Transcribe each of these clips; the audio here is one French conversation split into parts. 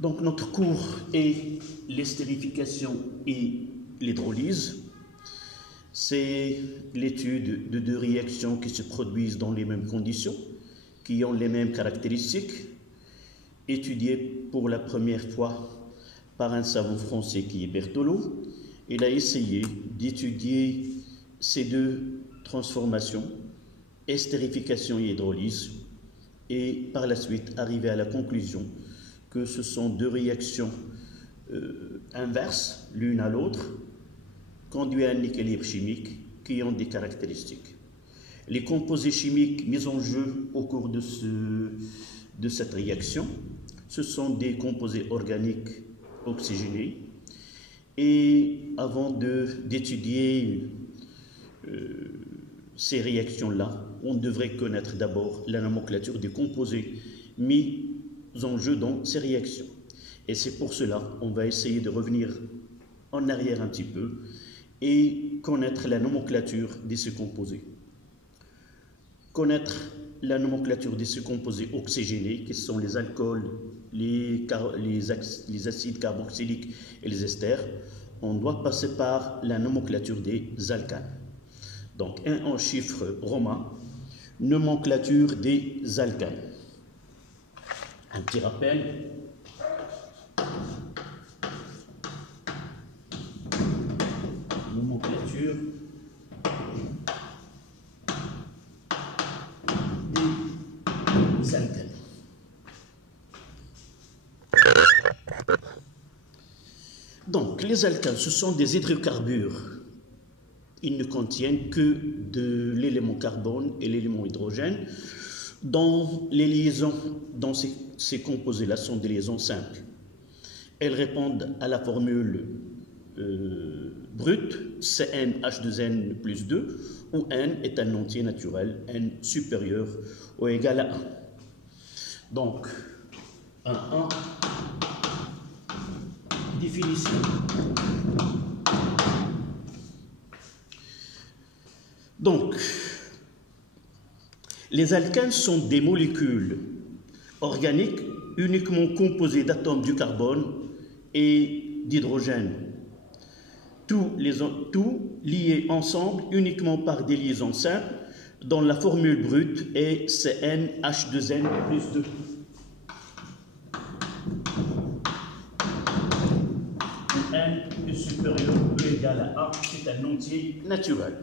Donc notre cours est l'estérification et l'hydrolyse. C'est l'étude de deux réactions qui se produisent dans les mêmes conditions, qui ont les mêmes caractéristiques, étudiées pour la première fois par un savant français qui est Berthelot. Il a essayé d'étudier ces deux transformations, estérification et hydrolyse, et par la suite arriver à la conclusion que ce sont deux réactions inverses l'une à l'autre, conduit à un équilibre chimique qui ont des caractéristiques. Les composés chimiques mis en jeu au cours de cette réaction, ce sont des composés organiques oxygénés. Et avant d'étudier ces réactions-là, on devrait connaître d'abord la nomenclature des composés mis en jeu dans ces réactions. Et c'est pour cela qu'on va essayer de revenir en arrière un petit peu et connaître la nomenclature de ces composés. Connaître la nomenclature de ces composés oxygénés, qui sont les alcools, les acides carboxyliques et les esters. On doit passer par la nomenclature des alcanes. Donc, en chiffres romains, nomenclature des alcanes. Un petit rappel. Nomenclature des alcanes. Donc, les alcanes, ce sont des hydrocarbures. Ils ne contiennent que de l'élément carbone et l'élément hydrogène, dont les liaisons dans ces composés-là sont des liaisons simples. Elles répondent à la formule brute, CnH2n plus 2, où n est un entier naturel, n supérieur ou égal à 1. Donc, 1. Définition. Donc, les alcanes sont des molécules organiques uniquement composées d'atomes du carbone et d'hydrogène, tous liés ensemble uniquement par des liaisons simples, dont la formule brute est CnH2n plus 2. N est supérieur ou égal à 1, c'est un entier naturel.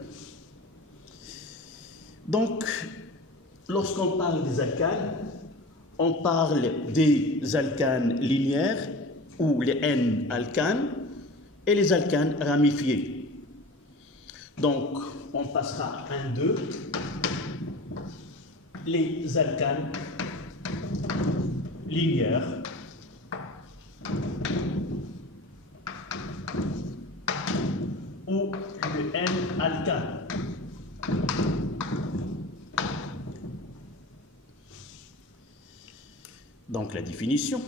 Donc, lorsqu'on parle des alcanes, on parle des alcanes linéaires ou les N-alcanes et les alcanes ramifiés. Donc, on passera 1, 2, les alcanes linéaires ou le N-alcane. Donc la définition.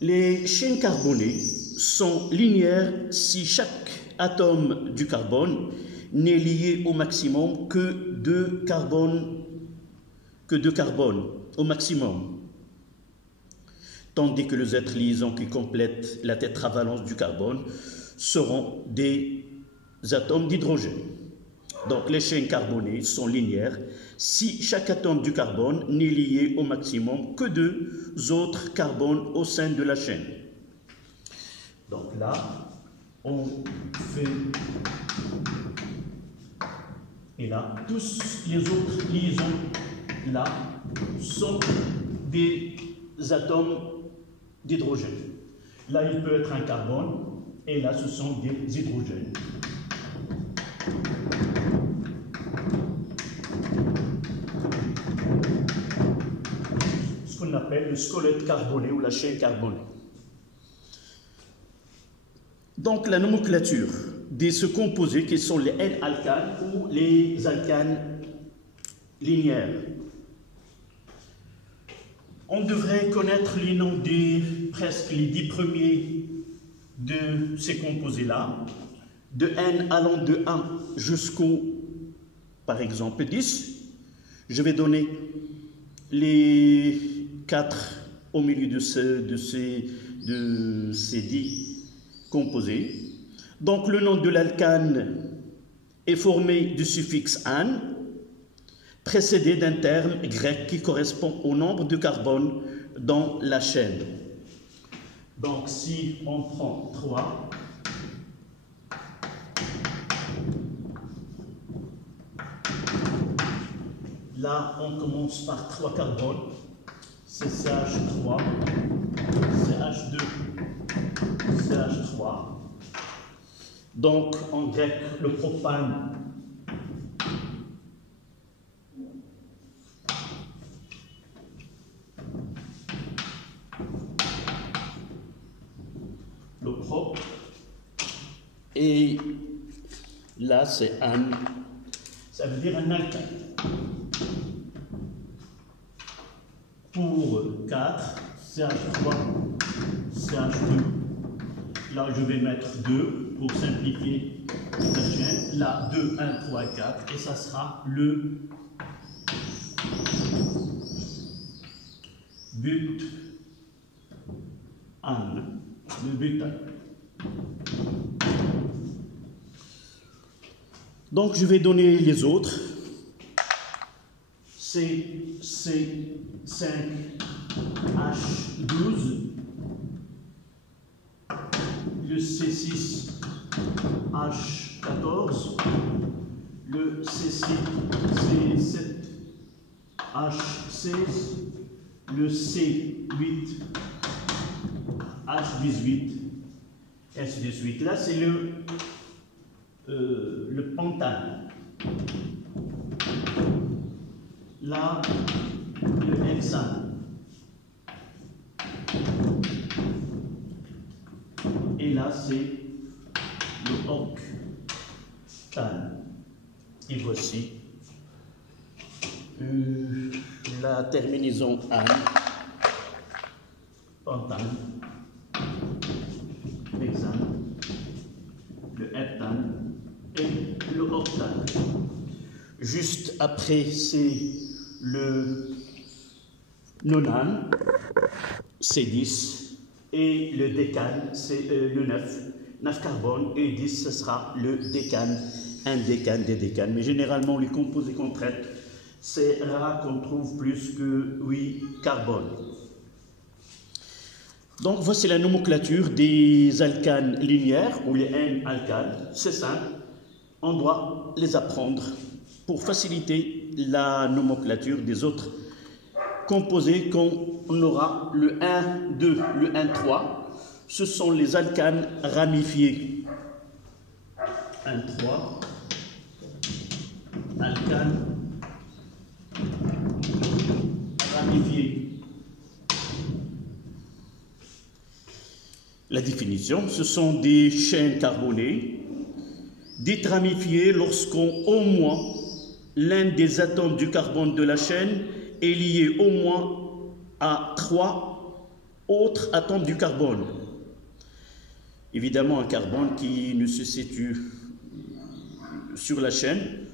Les chaînes carbonées sont linéaires si chaque atome du carbone n'est lié au maximum que deux carbones au maximum, tandis que les autres liaisons qui complètent la tétravalence du carbone seront des atomes d'hydrogène. Donc les chaînes carbonées sont linéaires si chaque atome du carbone n'est lié au maximum que deux autres carbones au sein de la chaîne. Donc là, on fait... Et là, tous les autres liaisons là sont des atomes d'hydrogène. Là, il peut être un carbone et là, ce sont des hydrogènes. Ce qu'on appelle le squelette carboné ou la chaîne carbonée. Donc la nomenclature de ce composé qui sont les N-alcanes ou les alcanes linéaires. On devrait connaître les noms des presque les 10 premiers de ces composés-là, de N allant de 1 jusqu'au, par exemple, 10. Je vais donner les 4 au milieu de ces 10 composés. Donc le nom de l'alcane est formé du suffixe -an, précédé d'un terme grec qui correspond au nombre de carbone dans la chaîne. Donc si on prend 3, là on commence par 3 carbones, c'est CH3, CH2, CH3. Donc en grec, le propane et là c'est un, ça veut dire un alcane. Pour 4, CH3, CH2, là je vais mettre 2 pour simplifier la chaîne, là 2, 1, 3 et 4, et ça sera le butane, le butane. Donc je vais donner les autres. C5H12, le C6H14, le C7H16, le C8H18, ainsi de suite. Là, c'est le pentane. Là, le hexane. Et là, c'est le octane. Et voici la terminaison ane, pentane, hexane, le heptane et le octane. Juste après, c'est le nonane, c'est 10, et le décane, c'est le 9 carbone, et 10, ce sera le décane, un décane, des décanes. Mais généralement, les composés qu'on traite, c'est rare qu'on trouve plus que 8 carbones. Donc, voici la nomenclature des alcanes linéaires, ou les N-alcanes. C'est simple, on doit les apprendre pour faciliter la nomenclature des autres composés qu'on aura le 1, 2, le 1, 3. Ce sont les alcanes ramifiés. 1, 3, alcanes ramifiés. La définition, ce sont des chaînes carbonées dites ramifiées lorsqu'au moins l'un des atomes du carbone de la chaîne est lié au moins à 3 autres atomes du carbone. Évidemment, un carbone qui ne se situe sur la chaîne,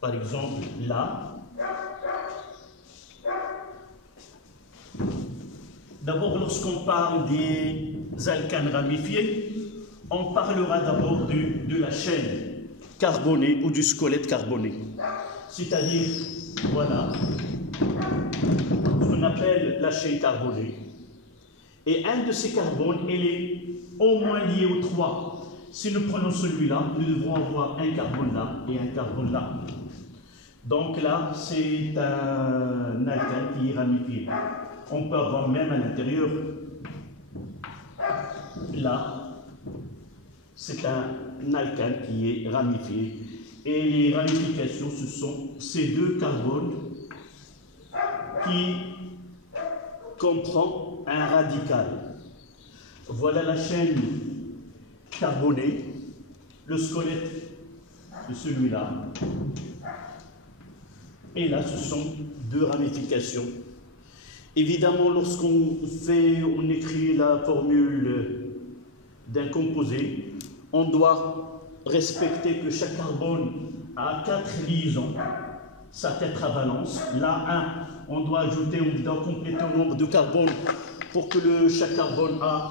par exemple là. D'abord, lorsqu'on parle des alcanes ramifiés, on parlera d'abord de la chaîne carbonée ou du squelette carboné. C'est-à-dire, voilà, ce qu'on appelle la chaîne carbonée. Et un de ces carbones, elle est au moins lié aux 3. Si nous prenons celui-là, nous devrons avoir un carbone là et un carbone là. Donc là, c'est un alcane qui est ramifié. On peut avoir même à l'intérieur, là, c'est un alcane qui est ramifié. Et les ramifications, ce sont ces 2 carbones qui comprend un radical. Voilà la chaîne carbonée, le squelette de celui-là. Et là, ce sont 2 ramifications. Évidemment, lorsqu'on écrit la formule d'un composé, on doit respecter que chaque carbone a 4 liaisons. sa tétravalence. Là, 1, on doit compléter le nombre de carbone pour que chaque carbone a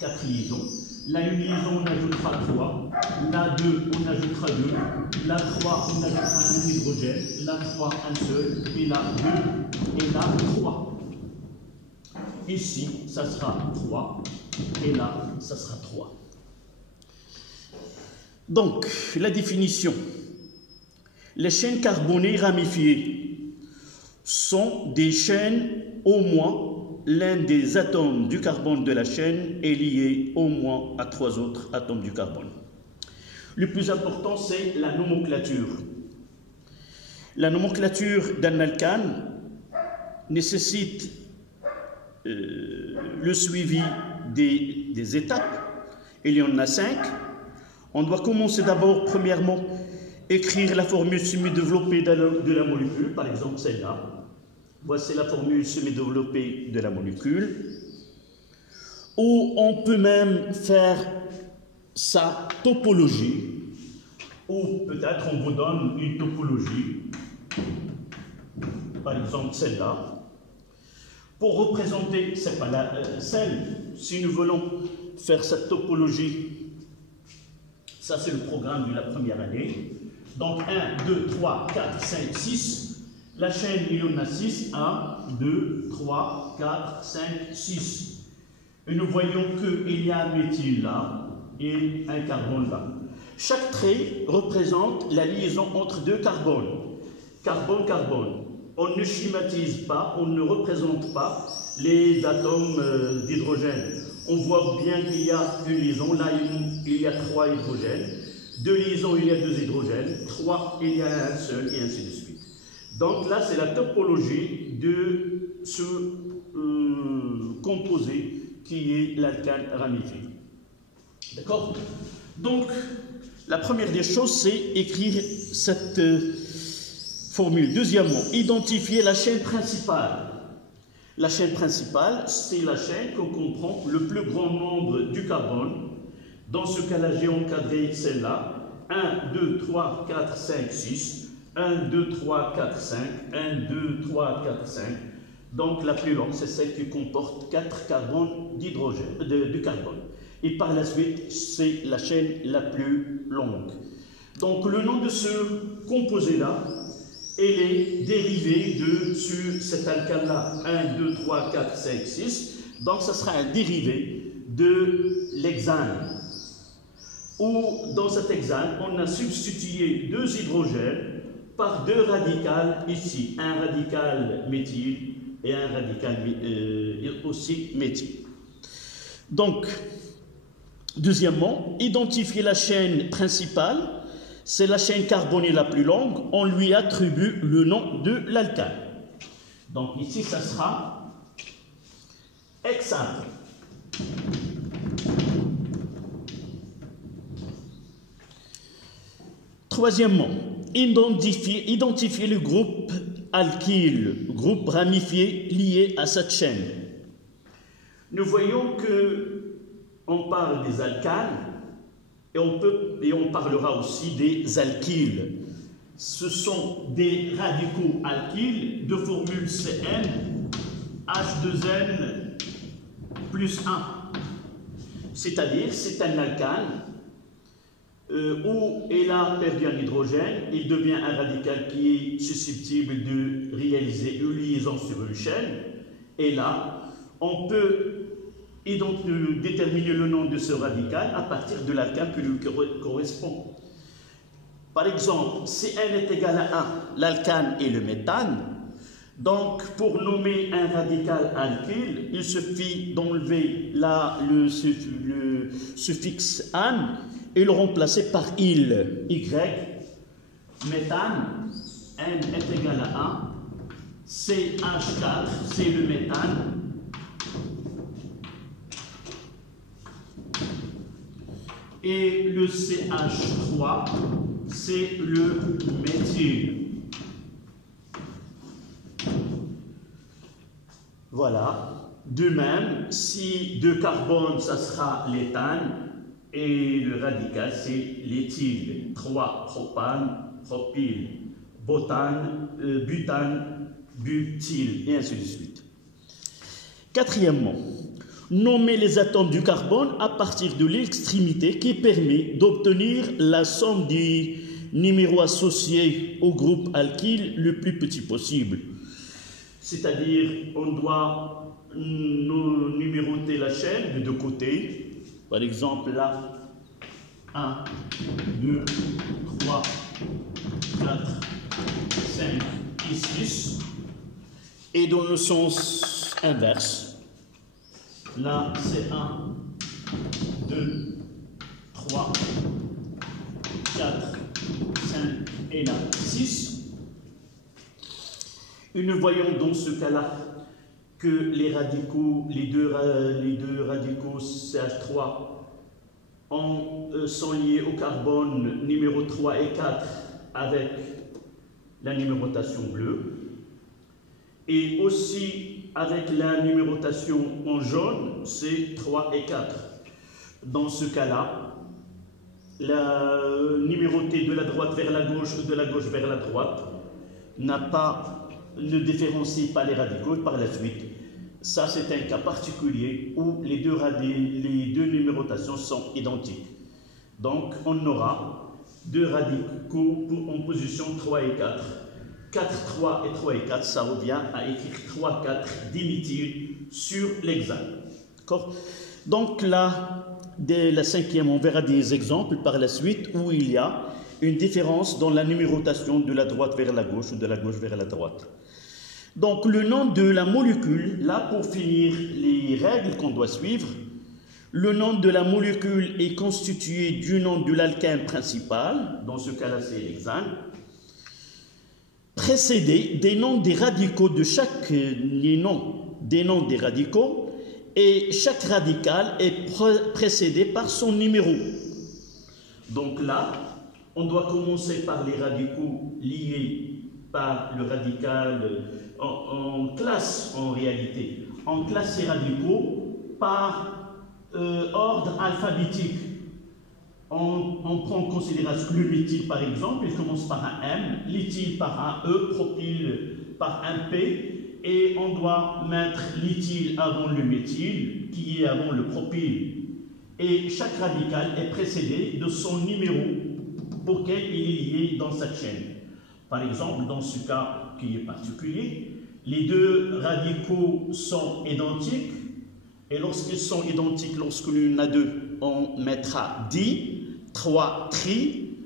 4 liaisons. La liaison, on ajoutera 3. La 2, on ajoutera 2. La 3, on ajoutera un hydrogène. La 3, un seul. Et la 2, et la 3. Ici, ça sera 3. Et là, ça sera 3. Donc, la définition. Les chaînes carbonées ramifiées sont des chaînes au moins l'un des atomes du carbone de la chaîne est lié au moins à 3 autres atomes du carbone. Le plus important, c'est la nomenclature. La nomenclature d'un alcane nécessite le suivi des étapes. Il y en a 5. On doit commencer d'abord, premièrement, écrire la formule semi-développée de la molécule, par exemple celle-là. Voici la formule semi-développée de la molécule. Ou on peut même faire sa topologie, ou peut-être on vous donne une topologie, par exemple celle-là. Pour représenter, c'est pas celle, si nous voulons faire cette topologie, ça c'est le programme de la première année. Donc 1, 2, 3, 4, 5, 6. La chaîne, il y en a 6. 1, 2, 3, 4, 5, 6. Et nous voyons qu'il y a un méthyle là et un carbone là. Chaque trait représente la liaison entre 2 carbones. Carbone-carbone. On ne schématise pas, on ne représente pas les atomes d'hydrogène. On voit bien qu'il y a une liaison. Là, il y a 3 hydrogènes. 2 liaisons, il y a 2 hydrogènes. 3, il y a un seul, et ainsi de suite. Donc là, c'est la topologie de ce composé qui est l'alcane ramifié. D'accord? Donc, la première des choses, c'est écrire cette formule. Deuxièmement, identifier la chaîne principale. La chaîne principale, c'est la chaîne qu'on comprend le plus grand nombre du carbone. Dans ce cas-là, j'ai encadré celle-là. 1, 2, 3, 4, 5, 6. 1, 2, 3, 4, 5. 1, 2, 3, 4, 5. Donc la plus longue, c'est celle qui comporte 4 carbones d'hydrogène, du carbone. Et par la suite, c'est la chaîne la plus longue. Donc le nom de ce composé-là, il est dérivé sur cet alcane-là. 1, 2, 3, 4, 5, 6. Donc ça sera un dérivé de l'hexane. Où dans cet hexane, on a substitué 2 hydrogènes par 2 radicales ici, un radical méthyle et un radical aussi méthyle. Donc, deuxièmement, identifier la chaîne principale, c'est la chaîne carbonée la plus longue, on lui attribue le nom de l'alcane. Donc ici, ça sera hexane. Troisièmement, identifier le groupe alkyle, groupe ramifié lié à cette chaîne. Nous voyons que on parle des alcanes et on parlera aussi des alkyles. Ce sont des radicaux alkyles de formule CN H2N plus 1. C'est-à-dire, c'est un alcane où il a perdu un hydrogène, il devient un radical qui est susceptible de réaliser une liaison sur une chaîne. Et là, on peut déterminer le nom de ce radical à partir de l'alcane qui lui correspond. Par exemple, si n est égal à 1, l'alcane et le méthane. Donc, pour nommer un radical alkyle, il suffit d'enlever le suffixe -ane et le remplacer par -il. Y, méthane, n est égal à 1, CH4, c'est le méthane. Et le CH3, c'est le méthyle. Voilà. De même, si de carbone, ça sera l'éthane, et le radical, c'est l'éthyle. 3 propane, propyle. butane, butyl, et ainsi de suite. Quatrièmement, nommer les atomes du carbone à partir de l'extrémité qui permet d'obtenir la somme des numéros associés au groupe alkyle le plus petit possible. C'est-à-dire, on doit numéroter la chaîne de deux côtés. Par exemple, là, 1, 2, 3, 4, 5 et 6. Et dans le sens inverse, là, c'est 1, 2, 3, 4, 5 et là, 6. Et nous voyons dans ce cas-là que les radicaux, les deux radicaux CH3 sont liés au carbone numéro 3 et 4 avec la numérotation bleue. Et aussi avec la numérotation en jaune, c'est 3 et 4. Dans ce cas-là, la numérotée de la droite vers la gauche ou de la gauche vers la droite ne différencie pas les radicaux par la suite. Ça, c'est un cas particulier où les deux numérotations sont identiques. Donc, on aura deux radicaux en position 3 et 4. 4, 3 et 3 et 4, ça revient à écrire 3, 4 diméthyl sur l'hexane. D'accord? Donc là, dès la cinquième, on verra des exemples par la suite où il y a une différence dans la numérotation de la droite vers la gauche ou de la gauche vers la droite. Donc le nom de la molécule, là pour finir les règles qu'on doit suivre, le nom de la molécule est constitué du nom de l'alkane principal, dans ce cas-là c'est l'hexane, précédé des noms des radicaux de les noms des noms des radicaux, et chaque radical est précédé par son numéro. Donc là, on doit commencer par les radicaux liés par le radical en classe en réalité. On classe ces radicaux par ordre alphabétique. On prend en considération le méthyle par exemple, il commence par un M, l'éthyle par un E, propyle par un P, et on doit mettre l'éthyle avant le méthyle, qui est avant le propyle. Et chaque radical est précédé de son numéro auquel il est lié dans cette chaîne. Par exemple, dans ce cas qui est particulier, les deux radicaux sont identiques, et lorsqu'ils sont identiques, lorsqu'il y en a deux, on mettra di, 3 tri,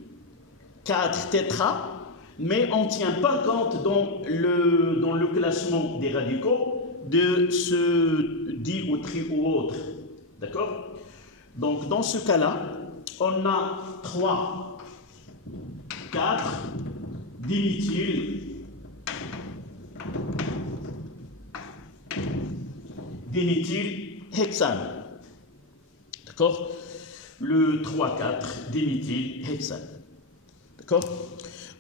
4 tétra, mais on ne tient pas compte dans le classement des radicaux de ce di ou tri ou autre. D'accord? Donc dans ce cas-là, on a 3, 4, diméthylhexane. D'accord? Le 3,4 diméthylhexane. D'accord?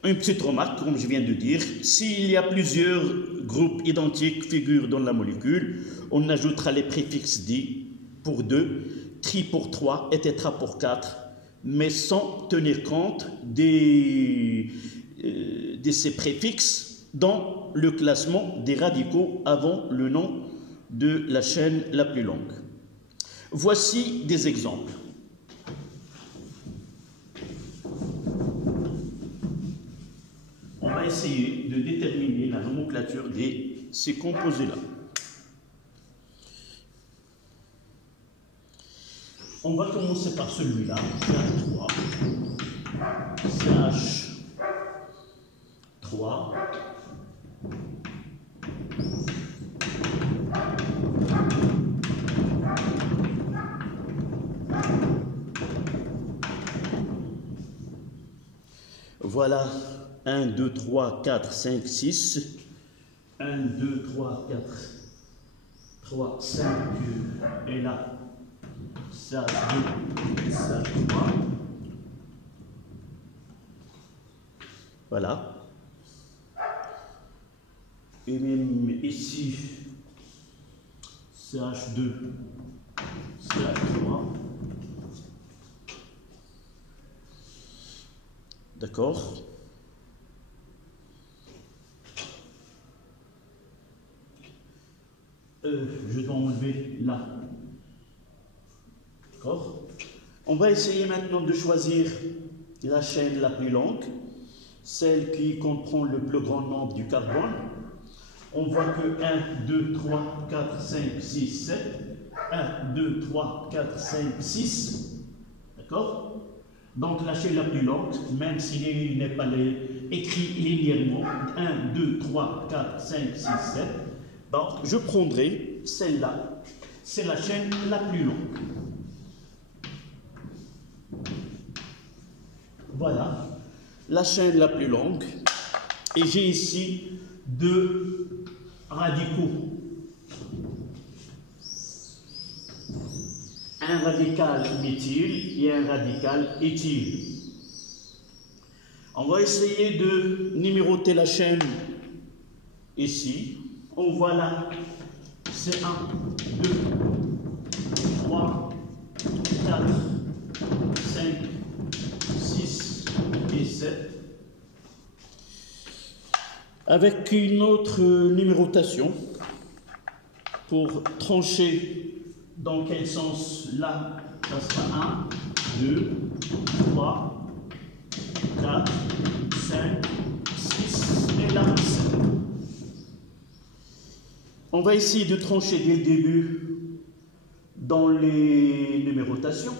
Une petite remarque, comme je viens de dire, s'il y a plusieurs groupes identiques figurent dans la molécule, on ajoutera les préfixes di pour 2, tri pour 3 et tétra pour 4, mais sans tenir compte de ces préfixes dans le classement des radicaux avant le nom de la chaîne la plus longue. Voici des exemples. On va essayer de déterminer la nomenclature de ces composés-là. On va commencer par celui-là, CH3. CH3. Voilà, 1, 2, 3, 4, 5, 6. 1, 2, 3, 4, 3, 5, et là, ça, 2, ça, 3. Voilà. Et même ici, CH2, CH3. D'accord? Je dois enlever là. D'accord? On va essayer maintenant de choisir la chaîne la plus longue, celle qui comprend le plus grand nombre du carbone. On voit que 1, 2, 3, 4, 5, 6, 7. 1, 2, 3, 4, 5, 6. D'accord? Donc la chaîne la plus longue, même s'il n'est pas écrit linéairement, 1, 2, 3, 4, 5, 6, 7. Donc je prendrai celle-là. C'est la chaîne la plus longue. Voilà, la chaîne la plus longue. Et j'ai ici deux radicaux. Un radical méthyle et un radical éthyle. On va essayer de numéroter la chaîne ici. On voit là, c'est 1, 2, 3, 4, 5, 6 et 7. Avec une autre numérotation pour trancher dans quel sens là, ça sera 1, 2, 3, 4, 5, 6 et là 7. On va essayer de trancher dès le début dans les numérotations.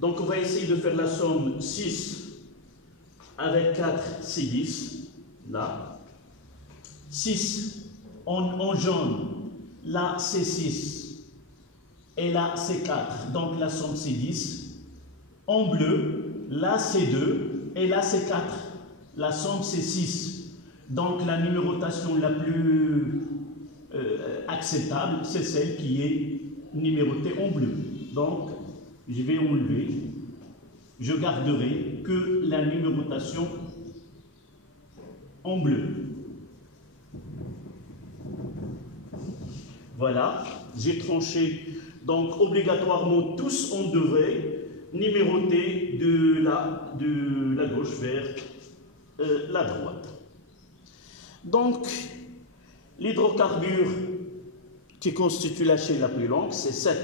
Donc on va essayer de faire la somme 6 avec 4, c'est 10, là. 6 en jaune, là c'est 6. Et là, c'est 4. Donc, la somme, c'est 10. En bleu, là, c'est 2. Et là, c'est 4. La somme, c'est 6. Donc, la numérotation la plus acceptable, c'est celle qui est numérotée en bleu. Donc, je vais enlever. Je garderai que la numérotation en bleu. Voilà, j'ai tranché. Donc, obligatoirement, tous, on devrait numéroter de la gauche vers la droite. Donc, l'hydrocarbure qui constitue la chaîne la plus longue, c'est 7.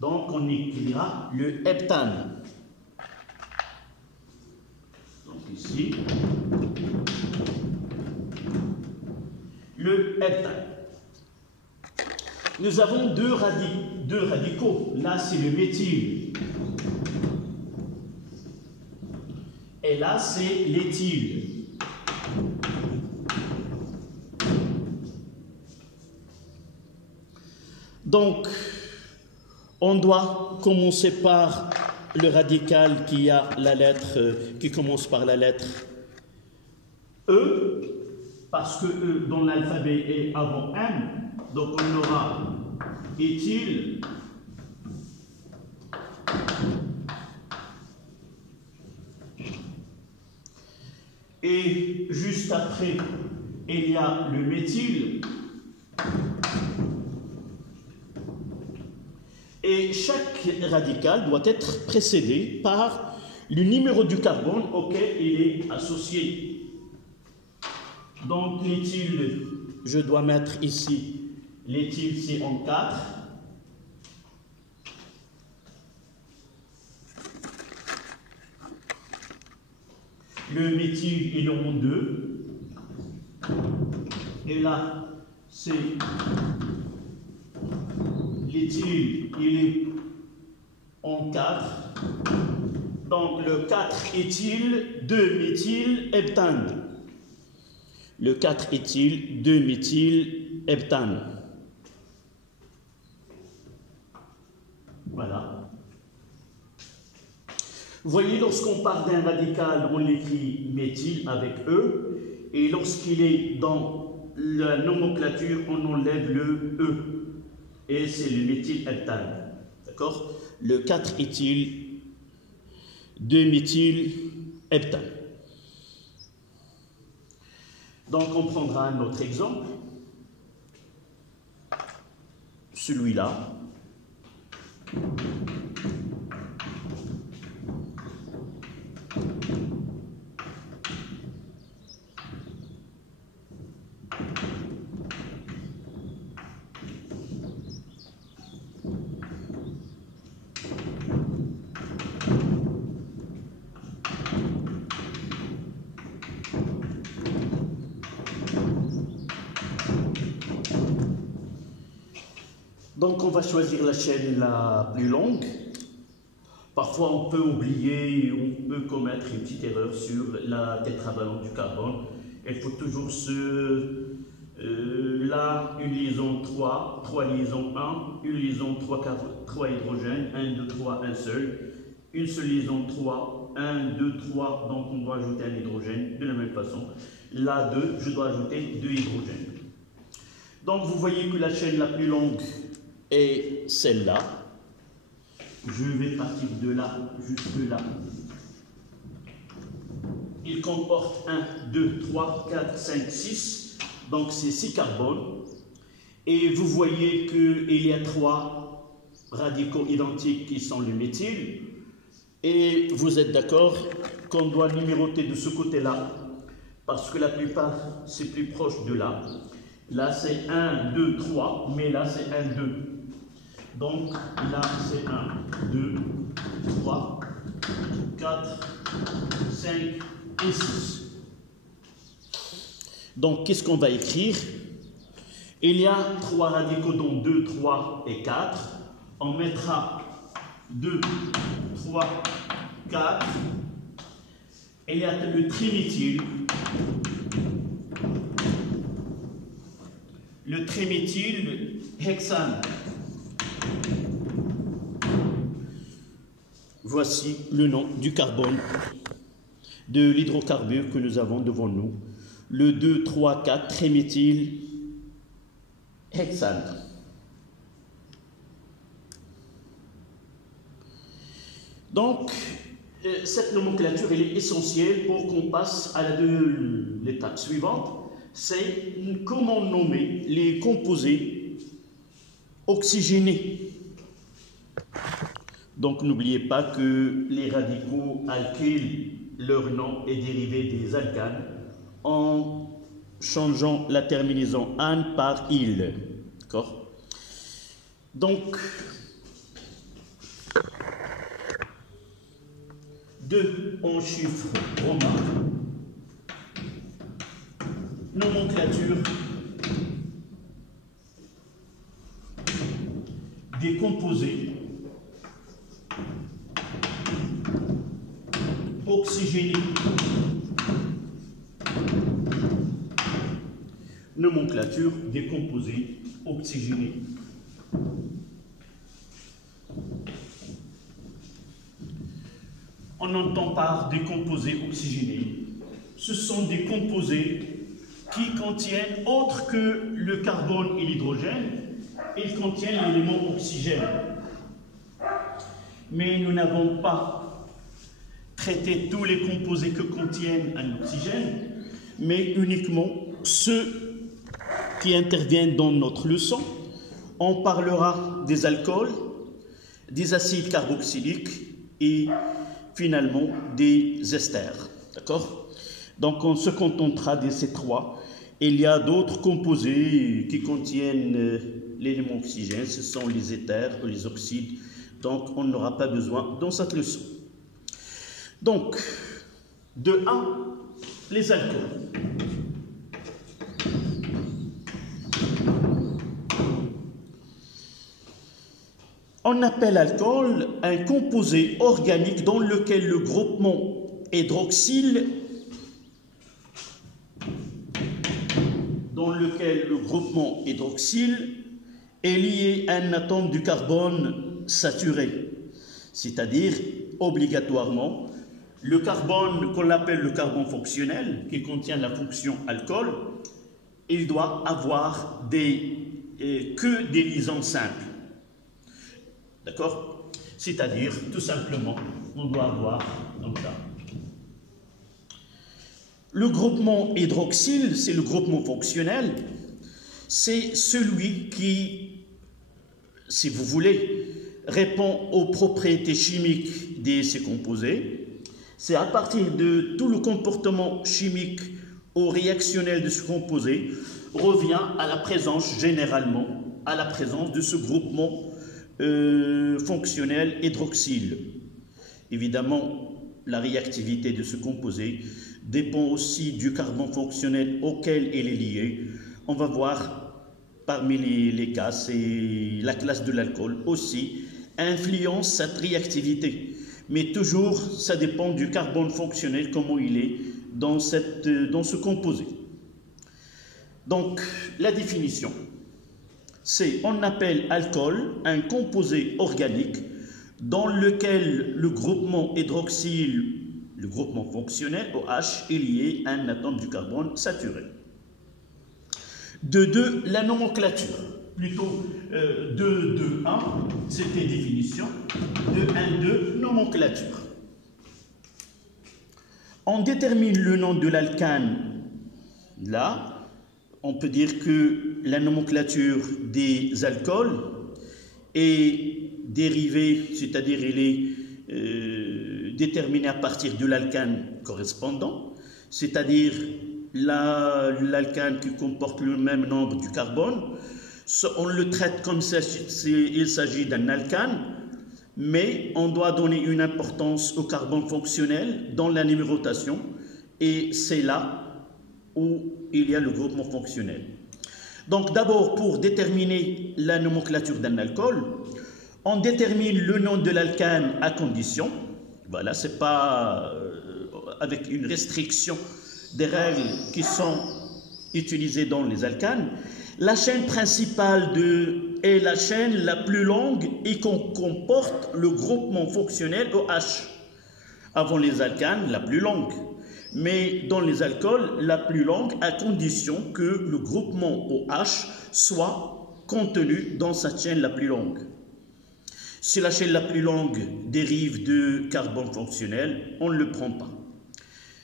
Donc, on écrira le heptane. Donc, ici, le heptane. Nous avons deux radicaux. Là, c'est le méthyle. Et là, c'est l'éthyle. Donc, on doit commencer par le radical qui a la lettre, qui commence par la lettre E, parce que E dans l'alphabet est avant M. Donc on aura éthyle, et juste après il y a le méthyle, et chaque radical doit être précédé par le numéro du carbone auquel il est associé. Donc l'éthyle, je dois mettre ici l'éthyle, c'est en 4. Le méthyle, il est en 2. Et là, c'est l'éthyle, il est en 4. Donc, le 4 éthyle, 2 méthyle, heptane. Le 4 éthyle, 2 méthyle, heptane. Voilà. Vous voyez, lorsqu'on parle d'un radical, on l'écrit méthyle avec E, et lorsqu'il est dans la nomenclature, on enlève le E, et c'est le méthylheptane. D'accord? Le 4-éthyl, 2-méthylheptane. Donc, on prendra un autre exemple, celui-là. Donc on va choisir la chaîne la plus longue. Parfois on peut oublier, on peut commettre une petite erreur sur la tétravalente du carbone. Il faut toujours là, une liaison 3 liaisons 1, une liaison 3 hydrogènes, 1, 2, 3, un seul, une seule liaison 3, 1, 2, 3, donc on doit ajouter un hydrogène de la même façon. Là, 2, je dois ajouter 2 hydrogènes. Donc vous voyez que la chaîne la plus longue est celle-là. Je vais partir de là jusque là. Il comporte 1, 2, 3, 4, 5, 6. Donc c'est 6 carbones. Et vous voyez qu'il y a 3 radicaux identiques qui sont le méthyle. Et vous êtes d'accord qu'on doit numéroter de ce côté-là, parce que la plupart, c'est plus proche de là. Là, c'est 1, 2, 3, mais là, c'est 1, 2. Donc, là, c'est 1, 2, 3, 4, 5 et 6. Donc, qu'est-ce qu'on va écrire? Il y a 3 radicaux, dont 2, 3 et 4. On mettra 2, 3, 4. Et il y a le triméthyle. Le triméthyle hexane. Voici le nom du carbone, de l'hydrocarbure que nous avons devant nous. Le 2, 3, 4 triméthyle hexane. Donc, cette nomenclature elle est essentielle pour qu'on passe à l'étape suivante. C'est comment nommer les composés oxygénés. Donc, n'oubliez pas que les radicaux alkyles, leur nom est dérivé des alcanes en changeant la terminaison -ane par -il. D'accord? Donc, 2 en chiffres romains. Nomenclature des composés oxygénés. Nomenclature des composés oxygénés. On entend par des composés oxygénés. Ce sont des composés qui contiennent, autre que le carbone et l'hydrogène, ils contiennent l'élément oxygène. Mais nous n'avons pas traité tous les composés que contiennent un oxygène, mais uniquement ceux qui interviennent dans notre leçon. On parlera des alcools, des acides carboxyliques et finalement des esters. D'accord? Donc on se contentera de ces 3. Il y a d'autres composés qui contiennent l'élément oxygène, ce sont les éthers ou les oxydes. Donc on n'aura pas besoin dans cette leçon. Donc, de 1, les alcools. On appelle alcool un composé organique dans lequel le groupement hydroxyle est lié à un atome du carbone saturé, c'est-à-dire obligatoirement le carbone qu'on appelle le carbone fonctionnel, qui contient la fonction alcool, il doit avoir que des liaisons simples. D'accord? C'est-à-dire, tout simplement, on doit avoir comme ça. Le groupement hydroxyle, c'est le groupement fonctionnel, c'est celui qui, si vous voulez, répond aux propriétés chimiques de ces composés. C'est à partir de tout le comportement chimique ou réactionnel de ce composé revient à la présence, généralement, à la présence de ce groupement fonctionnel hydroxyle. Évidemment, la réactivité de ce composé dépend aussi du carbone fonctionnel auquel il est lié. On va voir parmi les cas, c'est la classe de l'alcool aussi, influence cette réactivité. Mais toujours, ça dépend du carbone fonctionnel, comment il est dans ce composé. Donc, la définition, c'est, on appelle alcool un composé organique dans lequel le groupement hydroxyle, le groupement fonctionnel OH, est lié à un atome du carbone saturé. De 2, la nomenclature. Plutôt 2, 1, c'était définition. 2, 1, 2, nomenclature. On détermine le nom de l'alcane. Là, on peut dire que la nomenclature des alcools est dérivée, c'est-à-dire elle est déterminée à partir de l'alcane correspondant, c'est-à-dire l'alcane qui comporte le même nombre du carbone. On le traite comme s'il s'agit d'un alcane, mais on doit donner une importance au carbone fonctionnel dans la numérotation, et c'est là où il y a le groupement fonctionnel. Donc d'abord, pour déterminer la nomenclature d'un alcool, on détermine le nom de l'alcane à condition, voilà, c'est pas avec une restriction des règles qui sont utilisées dans les alcanes. La chaîne principale est la chaîne la plus longue et qu'on comporte le groupement fonctionnel OH. Avant les alcanes, la plus longue. Mais dans les alcools, la plus longue à condition que le groupement OH soit contenu dans cette chaîne la plus longue. Si la chaîne la plus longue dérive de carbone fonctionnel, on ne le prend pas.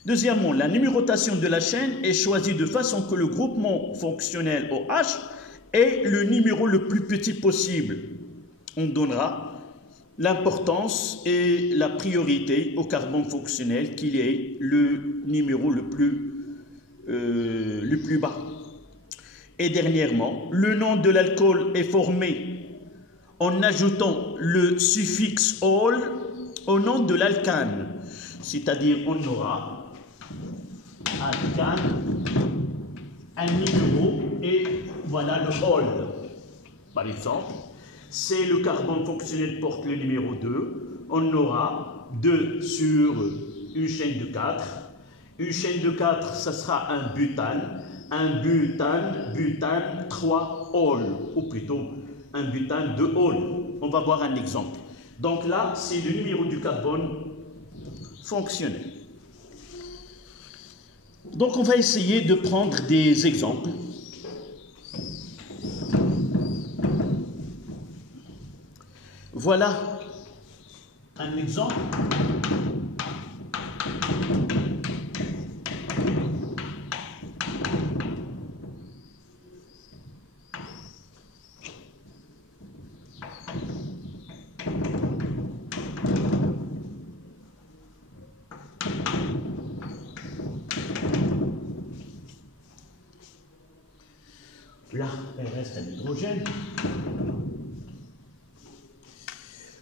Deuxièmement, la numérotation de la chaîne est choisie de façon que le groupement fonctionnel OH ait le numéro le plus petit possible. On donnera l'importance et la priorité au carbone fonctionnel qui est le numéro le plus bas. Et dernièrement, le nom de l'alcool est formé en ajoutant le suffixe ol au nom de l'alcane, c'est-à-dire on aura alcane, un numéro et voilà le ol. Par exemple, c'est le carbone fonctionnel porte le numéro 2, on aura 2 sur une chaîne de 4. Une chaîne de 4, ça sera un butane, butane 3 ol, ou plutôt un butane 2 ol. On va voir un exemple. Donc là, c'est le numéro du carbone fonctionnel. Donc on va essayer de prendre des exemples. Voilà un exemple. Là, il reste un hydrogène.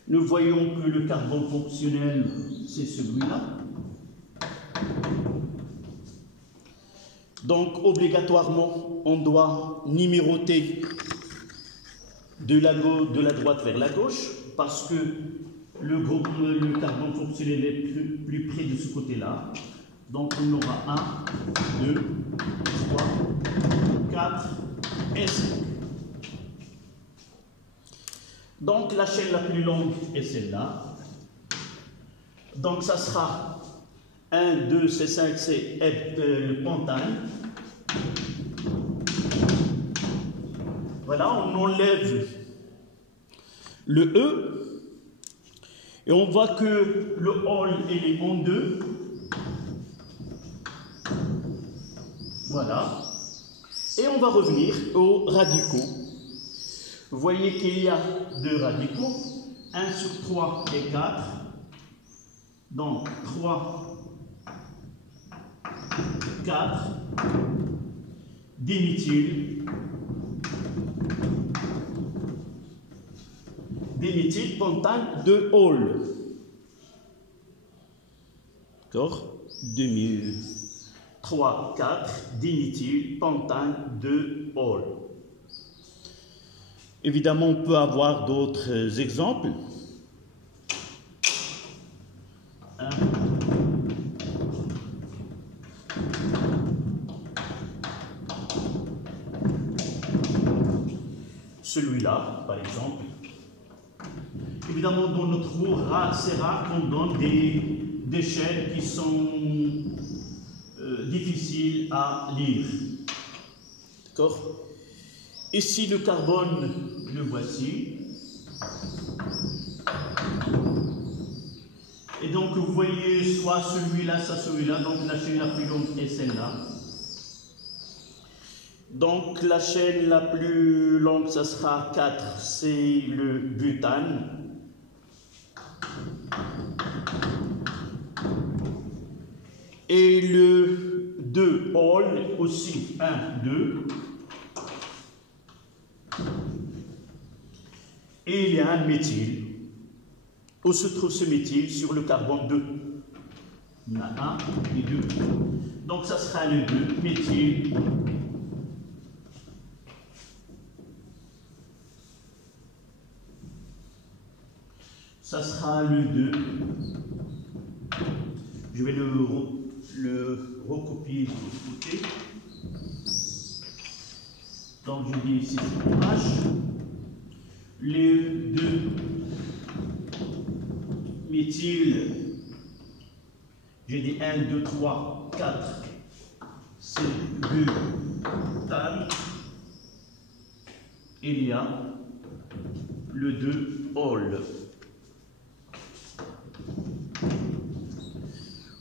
Nous voyons que le carbone fonctionnel, c'est celui-là. Donc, obligatoirement, on doit numéroter de la droite vers la gauche, parce que le carbone fonctionnel est plus près de ce côté-là. Donc, on aura 1, 2, 3, 4 et 5. Donc, la chaîne la plus longue est celle-là. Donc, ça sera 1, 2, c'est 5, c'est le pentane. Voilà, on enlève le E. Et on voit que le ol est en 2. Voilà. Et on va revenir aux radicaux. Vous voyez qu'il y a 2 radicaux, 1 sur 3 et 4. Donc 3, 4, diméthyl, pentane, 2 ol. D'accord? 3, 4, diméthyl, pentane, 2 ol. Évidemment, on peut avoir d'autres exemples. Celui-là, par exemple. Évidemment, dans notre cours, c'est rare qu'on donne des chaînes qui sont difficiles à lire. D'accord? Ici, le carbone, le voici. Et donc, vous voyez soit celui-là, soit celui-là. Donc, la chaîne la plus longue est celle-là. Donc, la chaîne la plus longue, ça sera 4, c'est le butane. Et le 2, all, aussi 1, 2. Et il y a un méthyle. Où se trouve ce méthyle? Sur le carbone 2. Il y en a 1 et 2. Donc, ça sera le 2, méthyle. Ça sera le 2. Je vais le recopier de l'autre côté. Donc je dis ici H. Les 2 méthyl, j'ai dit 1, 2, 3, 4, c'est butane. Il y a le 2 all.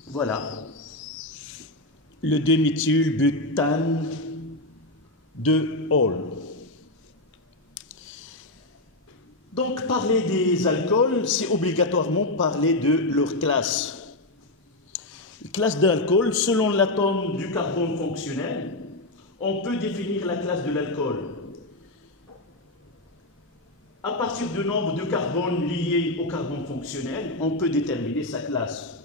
Voilà, le 2-méthylbutane 2-all. Donc, parler des alcools, c'est obligatoirement parler de leur classe. Classe d'alcool, selon l'atome du carbone fonctionnel, on peut définir la classe de l'alcool. À partir du nombre de carbones liés au carbone fonctionnel, on peut déterminer sa classe.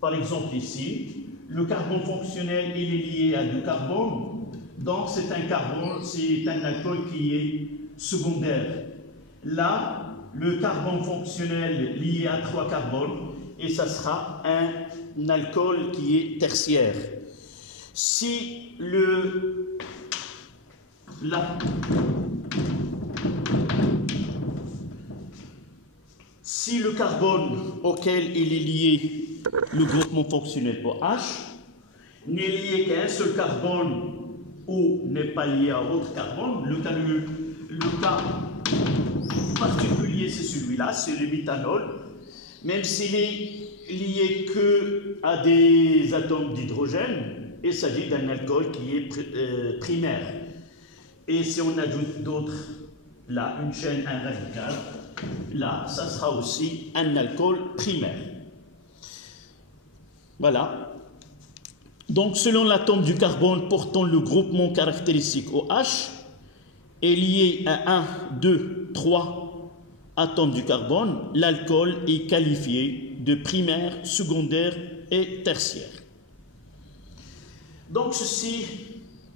Par exemple ici, le carbone fonctionnel il est lié à 2 carbones, donc c'est un alcool qui est secondaire. Là, le carbone fonctionnel lié à 3 carbones, et ça sera un alcool qui est tertiaire. Si le carbone auquel il est lié, le groupement fonctionnel OH, n'est lié qu'à un seul carbone ou n'est pas lié à autre carbone, le cas particulier c'est celui-là, c'est le méthanol, même s'il est lié qu'à des atomes d'hydrogène, il s'agit d'un alcool qui est primaire. Et si on ajoute d'autres, là, une chaîne, un radical, là, ça sera aussi un alcool primaire. Voilà. Donc, selon l'atome du carbone portant le groupement caractéristique OH, est lié à 1, 2, 3 atomes du carbone, l'alcool est qualifié de primaire, secondaire et tertiaire. Donc, ceci,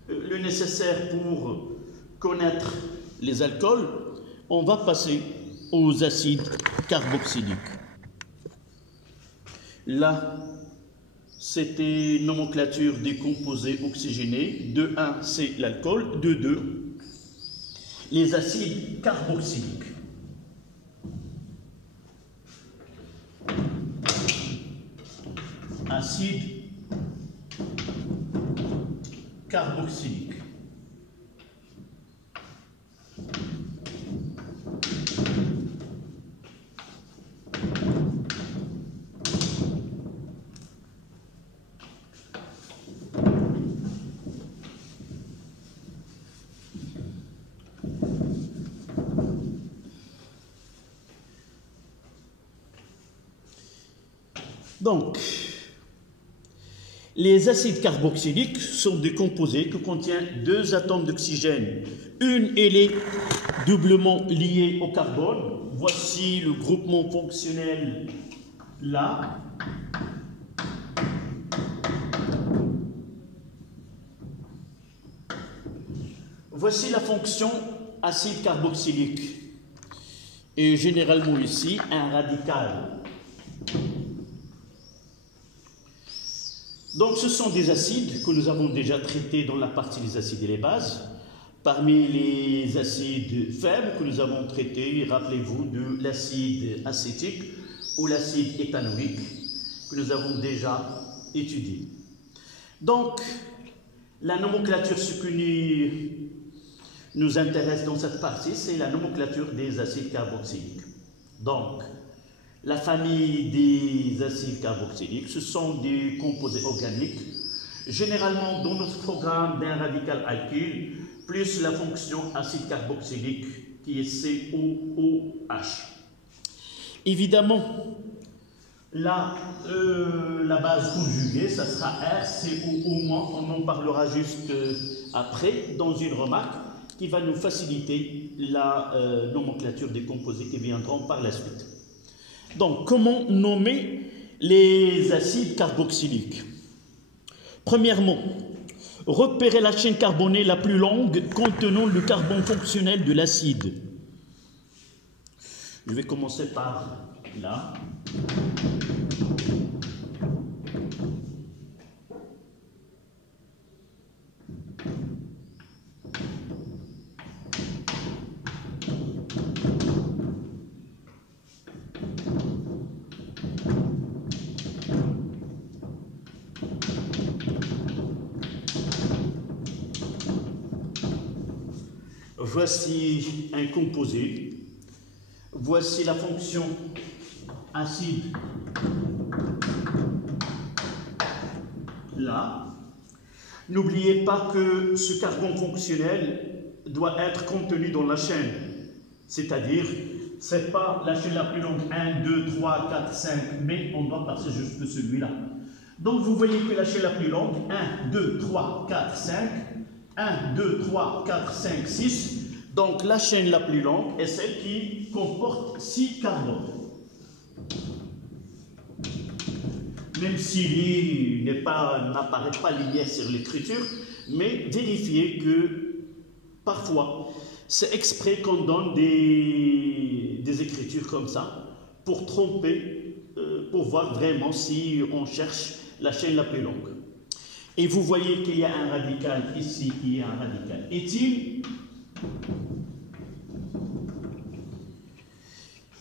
le nécessaire pour connaître les alcools, on va passer aux acides carboxyliques. Là, c'était nomenclature des composés oxygénés. 2,1, c'est l'alcool. 2,2, les acides carboxyliques. Acide carboxylique. Donc, les acides carboxyliques sont des composés qui contiennent 2 atomes d'oxygène. Une, elle est doublement liée au carbone. Voici le groupement fonctionnel là. Voici la fonction acide carboxylique est généralement ici un radical. Donc ce sont des acides que nous avons déjà traités dans la partie des acides et les bases. Parmi les acides faibles que nous avons traités, rappelez-vous de l'acide acétique ou l'acide éthanoïque que nous avons déjà étudié. Donc, la nomenclature, ce qui nous intéresse dans cette partie, c'est la nomenclature des acides carboxyliques. Donc, la famille des acides carboxyliques, ce sont des composés organiques, généralement dans notre programme d'un radical alkyle, plus la fonction acide carboxylique qui est COOH. Évidemment, la base conjuguée, ça sera RCO au moins, on en parlera juste après dans une remarque qui va nous faciliter la nomenclature des composés qui viendront par la suite. Donc, comment nommer les acides carboxyliques? Premièrement, repérer la chaîne carbonée la plus longue contenant le carbone fonctionnel de l'acide. Je vais commencer par là. Voici un composé. Voici la fonction acide là. N'oubliez pas que ce carbone fonctionnel doit être contenu dans la chaîne. C'est-à-dire, ce n'est pas la chaîne la plus longue, 1, 2, 3, 4, 5, mais on doit passer juste celui-là. Donc vous voyez que la chaîne la plus longue, 1, 2, 3, 4, 5, 1, 2, 3, 4, 5, 6. Donc la chaîne la plus longue est celle qui comporte 6 carbones. Même si n'apparaît pas linéaire sur l'écriture, mais vérifiez que parfois c'est exprès qu'on donne des écritures comme ça pour tromper, pour voir vraiment si on cherche la chaîne la plus longue. Et vous voyez qu'il y a un radical ici qui est un radical éthyle.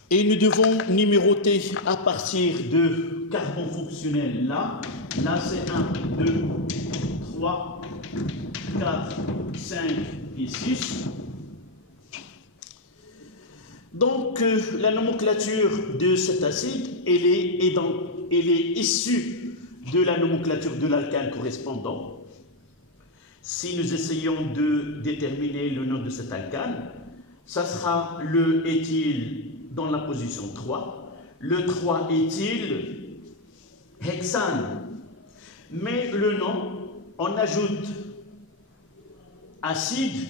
Et nous devons numéroter à partir de carbone fonctionnel là. Là c'est 1, 2, 3, 4, 5 et 6. Donc la nomenclature de cet acide, elle est issue de la nomenclature de l'alcane correspondant. Si nous essayons de déterminer le nom de cet alcane, ça sera le éthyle dans la position 3, le 3 éthyle hexane. Mais le nom, on ajoute acide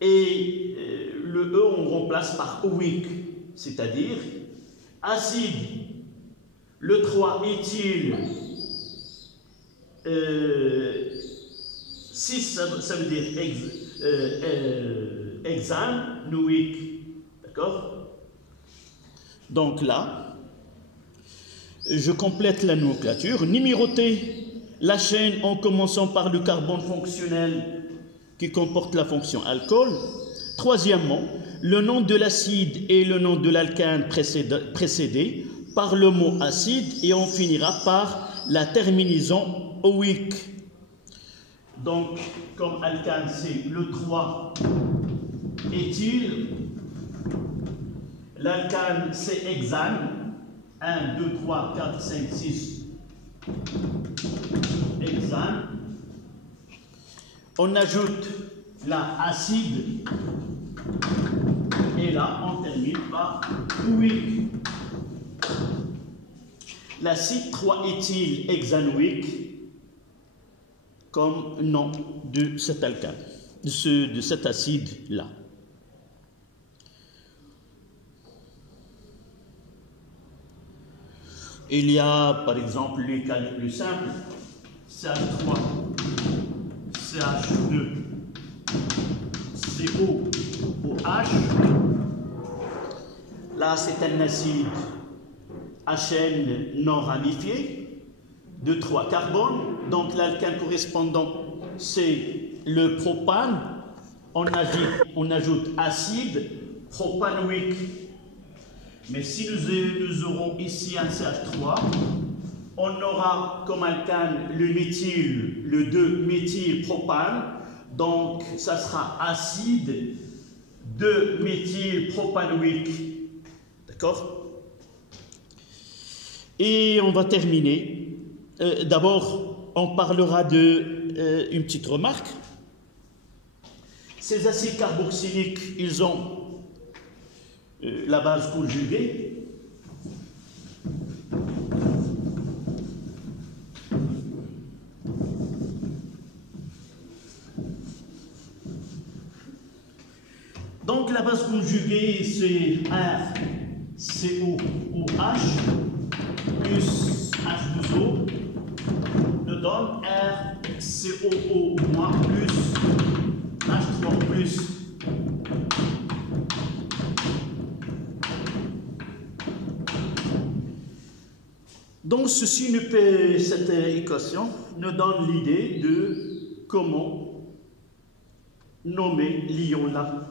et le E on remplace par oïque, c'est-à-dire acide, le 3 éthyle 6, ça veut dire hexane, noïque, d'accord? Donc là, je complète la nomenclature. Numéroter la chaîne en commençant par le carbone fonctionnel qui comporte la fonction alcool. Troisièmement, le nom de l'acide et le nom de l'alcane précédé par le mot acide et on finira par la terminaison oïque. Donc, comme alcane, c'est le 3 éthyle. L'alcane, c'est hexane. 1, 2, 3, 4, 5, 6. Hexane. On ajoute la acide. Et là, on termine par oïque. L'acide 3-éthyl hexanoïque comme nom de cet alcane, de cet acide-là. Il y a par exemple les cas les plus simples, CH3, CH2, CO, OH. Là, c'est un acide HN non ramifié de 3 carbones. Donc, l'alkane correspondant, c'est le propane. On ajoute acide propanoïque. Mais si nous aurons ici un CH3, on aura comme alkane le méthyle, le 2-méthylpropane. Donc, ça sera acide 2-méthylpropanoïque. D'accord? Et on va terminer. D'abord, on parlera d'une petite remarque. Ces acides carboxyliques, ils ont la base conjuguée. Donc la base conjuguée, c'est RCOOH plus H2O nous donne RCOO- plus H3 plus. Donc cette équation nous donne l'idée de comment nommer l'ion-là.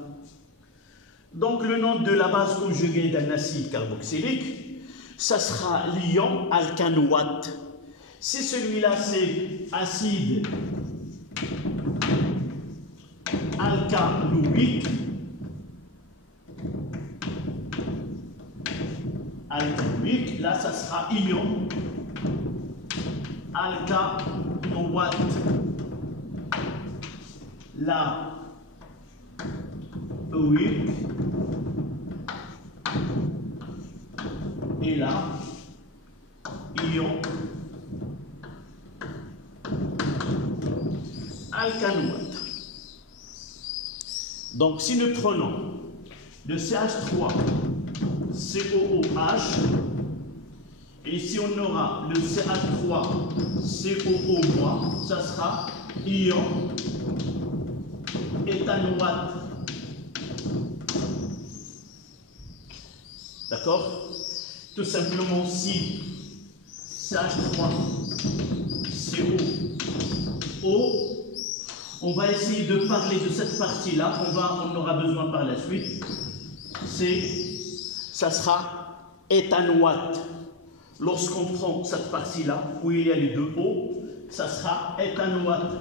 Donc le nom de la base conjuguée d'un acide carboxylique, ça sera l'ion alcanoate. Si celui-là c'est acide alcanoïque, là ça sera ion alcanoate. Là, oïque, et là, ion alcanoate. Donc, si nous prenons le CH3, COOH, et si on aura le CH3, COO-, ça sera ion éthanoate. D'accord? Tout simplement, si CH3, CO, on va essayer de parler de cette partie-là, on aura besoin par la suite. Ça sera éthanoate. Lorsqu'on prend cette partie-là, où il y a les deux O, ça sera éthanoate.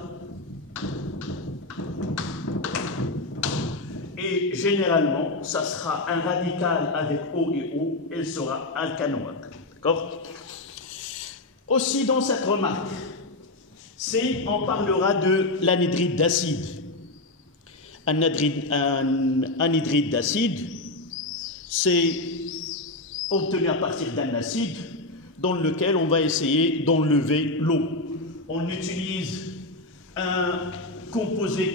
Et généralement, ça sera un radical avec O et O, elle sera alcanoate. D'accord? Aussi, dans cette remarque, on parlera de l'anhydride d'acide. Un anhydride d'acide, c'est obtenu à partir d'un acide dans lequel on va essayer d'enlever l'eau. On utilise un composé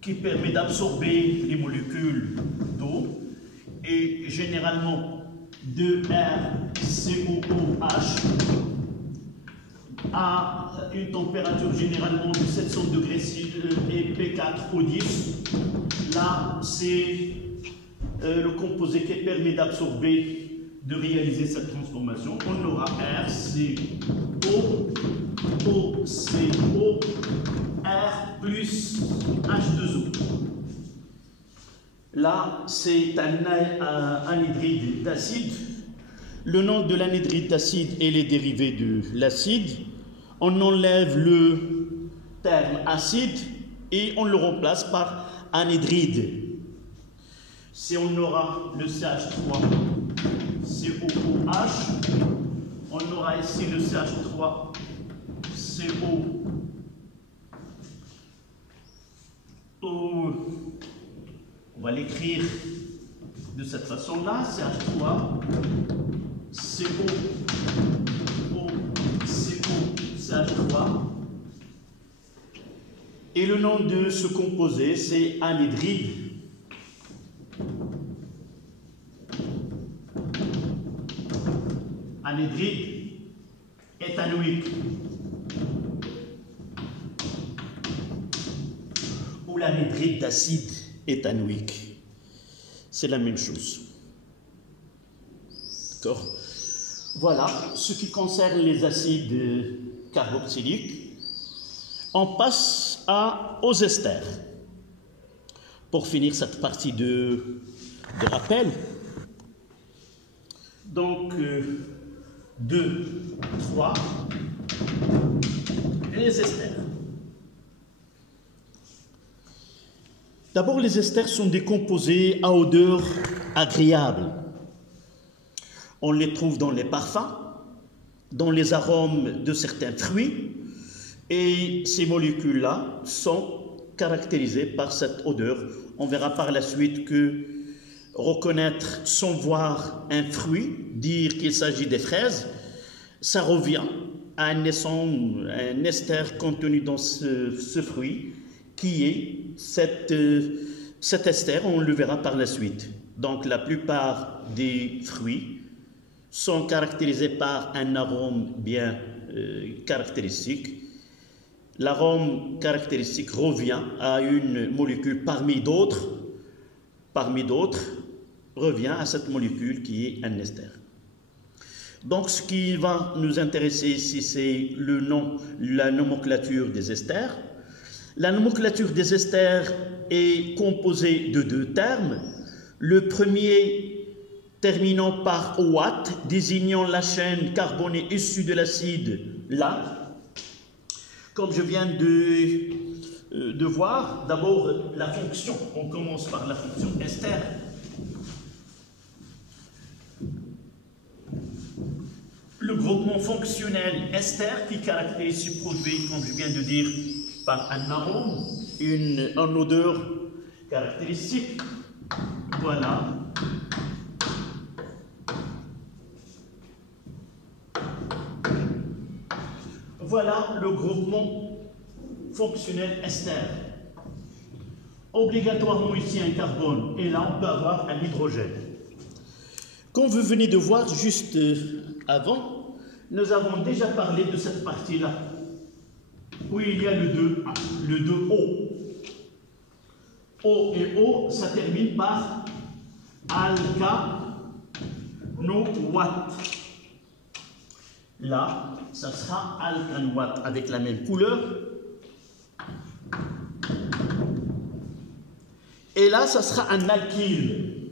qui permet d'absorber les molécules d'eau, et généralement 2RCOOH à une température généralement de 700 degrés et P4O10. Là, c'est le composé qui permet d'absorber, de réaliser cette transformation. On aura RCO, OCO, R plus H2O. Là, c'est un anhydride d'acide. Le nom de l'anhydride d'acide et les dérivés de l'acide. On enlève le terme acide et on le remplace par anhydride. Si on aura le CH3, COOH, on aura ici le CH3, CO. On va l'écrire de cette façon-là, CH3, CO, CH3. Et le nom de ce composé, c'est anhydride. Anhydride éthanoïque. l'anhydride d'acide éthanoïque. C'est la même chose. D'accord? Voilà ce qui concerne les acides carboxyliques. On passe aux esters. Pour finir cette partie de rappel, donc 2, 3, les esters. D'abord, les esters sont des composés à odeur agréable. On les trouve dans les parfums, dans les arômes de certains fruits, et ces molécules-là sont caractérisées par cette odeur. On verra par la suite que reconnaître sans voir un fruit, dire qu'il s'agit des fraises, ça revient à un ester contenu dans ce fruit, qui est cet ester, on le verra par la suite. Donc la plupart des fruits sont caractérisés par un arôme bien caractéristique. L'arôme caractéristique revient à une molécule parmi d'autres, revient à cette molécule qui est un ester. Donc ce qui va nous intéresser ici, c'est le nom, la nomenclature des esters. La nomenclature des esters est composée de 2 termes. Le premier terminant par OAT, désignant la chaîne carbonée issue de l'acide là. Comme je viens de voir, d'abord la fonction. On commence par la fonction ester. Le groupement fonctionnel ester qui caractérise ce produit, comme je viens de dire, par un arôme, une odeur caractéristique. Voilà. Voilà le groupement fonctionnel ester. Obligatoirement ici un carbone, et là on peut avoir un hydrogène. Comme vous venez de voir juste avant, nous avons déjà parlé de cette partie-là, où il y a le 2O. O et O, ça termine par alcanoate. Là, ça sera alcanoate avec la même couleur. Et là, ça sera un alkyle.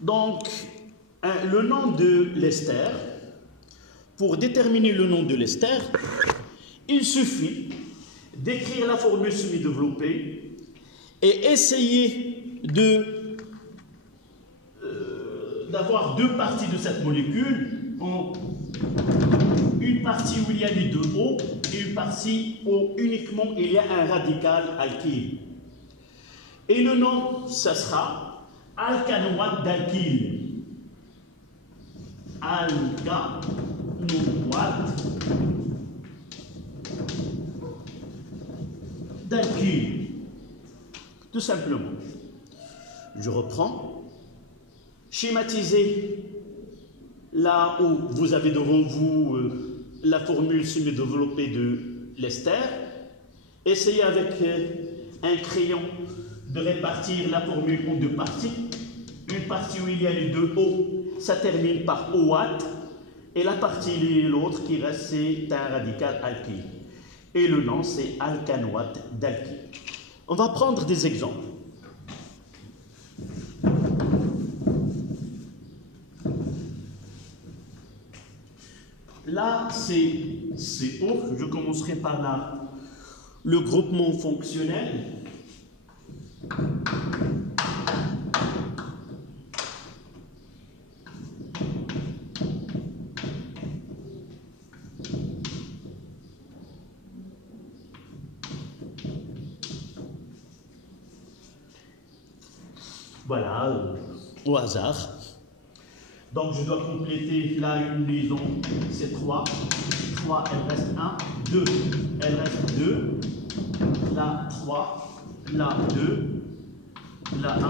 Donc, le nom de l'ester, pour déterminer le nom de l'ester, il suffit d'écrire la formule semi-développée et essayer d'avoir 2 parties de cette molécule, une partie où il y a les 2 O et une partie où uniquement il y a un radical alkyle. Et le nom, ça sera alcanoate d'alkyle. Alcanoate d'alkyle. Tout simplement. Je reprends. Schématiser là où vous avez devant vous la formule semi-développée de l'ester. Essayez avec un crayon de répartir la formule en 2 parties. Une partie où il y a les 2 O, ça termine par OAT, et la partie l'autre qui reste, c'est un radical alkyle. Et le nom, c'est alcanoate d'alkyle. On va prendre des exemples. Là, c'est CO. Je commencerai par le groupement fonctionnel. Voilà, au hasard. Donc je dois compléter là une liaison, c'est 3. 3, elle reste 1. 2, elle reste 2. Là 3, là 2, là 1,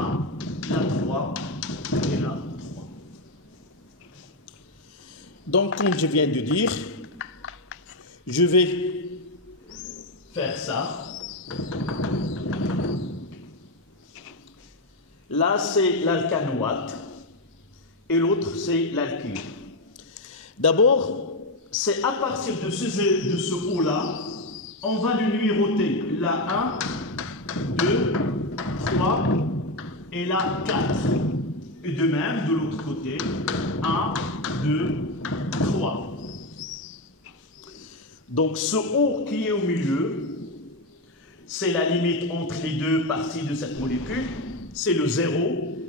là 3 et là 3. Donc comme je viens de dire, Je vais faire ça. Là, c'est l'alcanoate et l'autre, c'est l'alkyle. D'abord, c'est à partir de ce O-là, on va le numéroter la 1, 2, 3 et la 4. Et de même, de l'autre côté, 1, 2, 3. Donc ce O qui est au milieu, c'est la limite entre les deux parties de cette molécule, c'est le 0.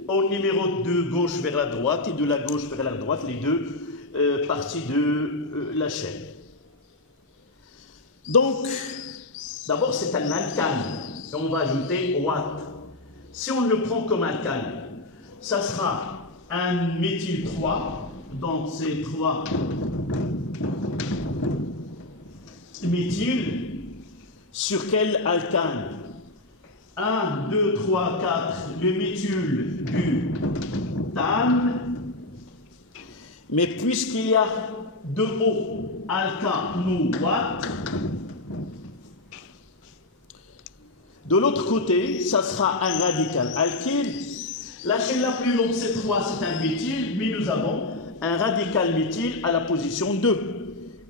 On numérote de gauche vers la droite et de la gauche vers la droite les deux parties de la chaîne. Donc, d'abord c'est un alcane, et on va ajouter watt. Si on le prend comme alcane, ça sera un méthyl 3, donc c'est 3 méthyl sur quel alcane? 1, 2, 3, 4, le méthylbutane. Mais puisqu'il y a deux O, alcanoate, de l'autre côté, ça sera un radical alkyle. La chaîne la plus longue, c'est 3, c'est un méthyle, mais nous avons un radical méthyle à la position 2.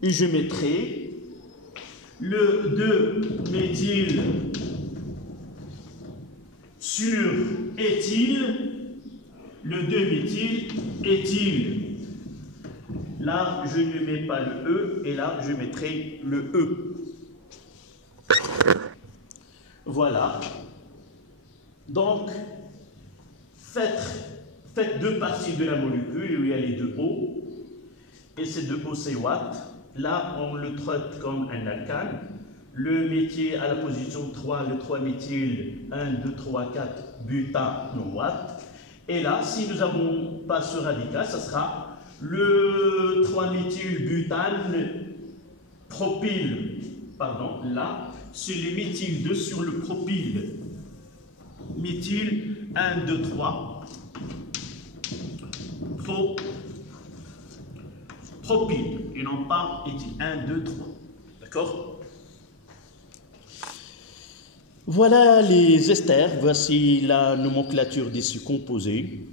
Et je mettrai le 2-méthyle sur éthyle, le 2-méthyle éthyle. Là, je ne mets pas le E, et là, je mettrai le E. Voilà. Donc, faites deux parties de la molécule où il y a les deux O, et ces deux O, c'est watt. Là, on le traite comme un alcane. Le méthyle à la position 3, le 3-méthyle, 1, 2, 3, 4, butanoate. Et là, si nous n'avons pas ce radical, ça sera le 3-méthylbutane propyle. Pardon, là, c'est le méthyle 2 sur le propyle. Méthyle 1, 2, 3. Propyle, et non pas éthyle. 1, 2, 3. D'accord? Voilà les esters, voici la nomenclature des composés.